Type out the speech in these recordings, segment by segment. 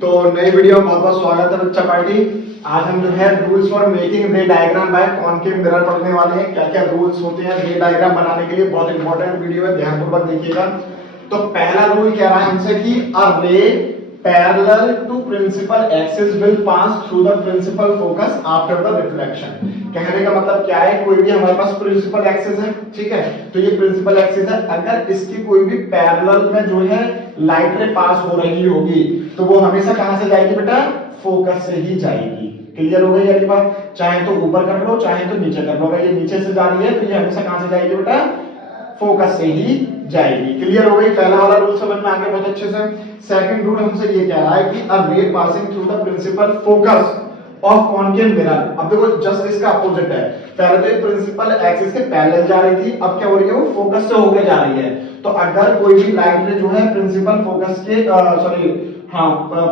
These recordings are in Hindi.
तो नई वीडियो में बहुत बहुत स्वागत है बच्चा पार्टी। आज हम जो है rules for making ray diagram by concave mirror पढ़ने वाले हैं। क्या क्या रूल्स होते हैं रे डायग्राम बनाने के लिए, बहुत इंपॉर्टेंट वीडियो है, ध्यानपूर्वक देखिएगा। तो पहला रूल कह रहा है हमसे कि a ray parallel to principal axis will pass through the principal focus after the reflection. कहने का मतलब क्या है, कोई भी हमारे पास प्रिंसिपल एक्सिस है, ठीक है, तो ये प्रिंसिपल एक्सिस है, अगर इसकी कोई भी पैरेलल में जो है लाइट रे पास हो रही होगी तो वो हमेशा कहां से जाएगी बेटा, फोकस से ही जाएगी। क्लियर हो गई ये बात? चाहे तो ऊपर कर लो चाहे तो नीचे कर लो, अगर ये नीचे से जा रही है तो ये हमेशा कहां से जाएगी बेटा, फोकस से ही जाएगी। क्लियर हो गई? पहला वाला रूल समझ में आ गया बहुत अच्छे से। सेकंड रूल हमसे ये कह रहा है कि a ray passing through the principal focus of concave mirror. अब देखो जस्ट इसका अपोजिट है, पहले तो ये प्रिंसिपल एक्सिस के पैरेलल जा रही थी, अब क्या हो रही है, वो फोकस से होकर जा रही है। तो अगर कोई भी लाइट रे जो है प्रिंसिपल फोकस के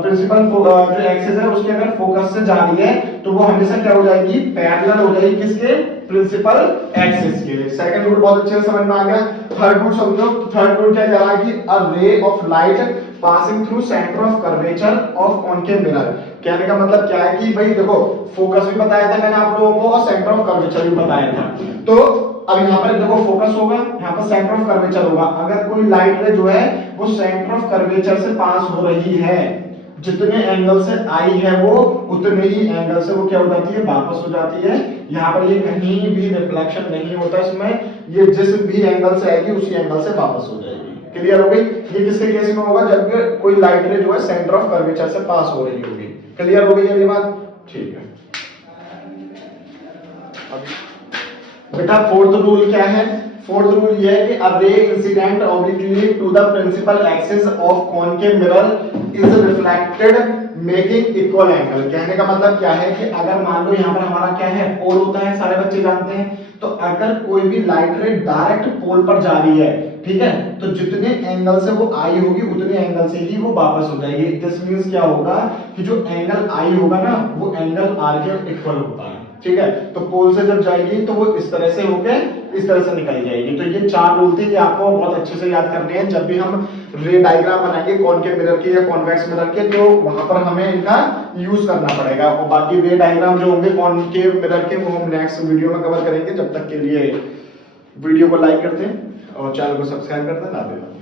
प्रिंसिपल जो एक्सिस है उसके अगर फोकस से जा रही है तो वो हमेशा क्या हो जाएगी, पैरेलल हो जाएगी किसके, प्रिंसिपल एक्सिस के। सेकंड रूल बहुत अच्छे से समझ में आ गया। थर्ड रूल समझो। थर्ड रूल क्या कह रहा है कि a ray of light passing through centre of curvature of concave mirror. कहने का मतलब क्या है कि भाई देखो, फोकस भी बताया था मैंने आप लोगों को और सेंटर ऑफ कर्वेचर भी बताया था। तो अब यहाँ पर देखो फोकस होगा, यहाँ पर सेंटर ऑफ कर्वेचर होगा। अगर कोई लाइट रे जो है वो सेंटर ऑफ कर्वेचर से पास हो रही है, जितने एंगल से आई है वो उतने ही एंगल से वो क्या हो जाती है, वापस हो जाती है। यहाँ पर ये कहीं भी रिफ्लेक्शन नहीं होता इसमें, ये जिस भी एंगल से आएगी उसी एंगल से वापस हो जाएगी। क्लियर हो गई? ये किसके केस में होगा, जब कोई लाइट रे जो है सेंटर ऑफ कर्वेचर से पास हो रही होगी। क्लियर हो गई ये बात? ठीक है। बेटा फोर्थ रूल क्या है? फोर्थ रूल ये है कि a ray incident obliquely to the principal axis of concave mirror is reflected making equal angle. कहने का मतलब क्या है कि अगर मान लो यहाँ पर हमारा क्या है, पोल होता है, सारे बच्चे जानते हैं। तो अगर कोई भी लाइट रे डायरेक्ट पोल पर जा रही है, ठीक है, तो जितने एंगल से वो आई होगी उतने एंगल से ही वो वापस हो जाएगी। दिस मींस क्या होगा कि जो एंगल आई होगा ना वो एंगल आर के इक्वल होता है। ठीक है, तो पोल से जब जाएगी तो वो इस तरह से होके इस तरह से निकल जाएगी। तो ये चार रूल थे, ये आपको बहुत अच्छे से याद करने हैं। जब भी हम रे डायग्राम बनाएंगे कॉनकेव मिरर के या कॉन्वेक्स मिरर के, तो वहां पर हमें इनका यूज करना पड़ेगा। और बाकी रे डायग्राम जो होंगे कॉनकेव मिरर के वो हम नेक्स्ट वीडियो में कवर करेंगे। जब तक के लिए वीडियो को लाइक कर दें और चैनल को सब्सक्राइब कर दें।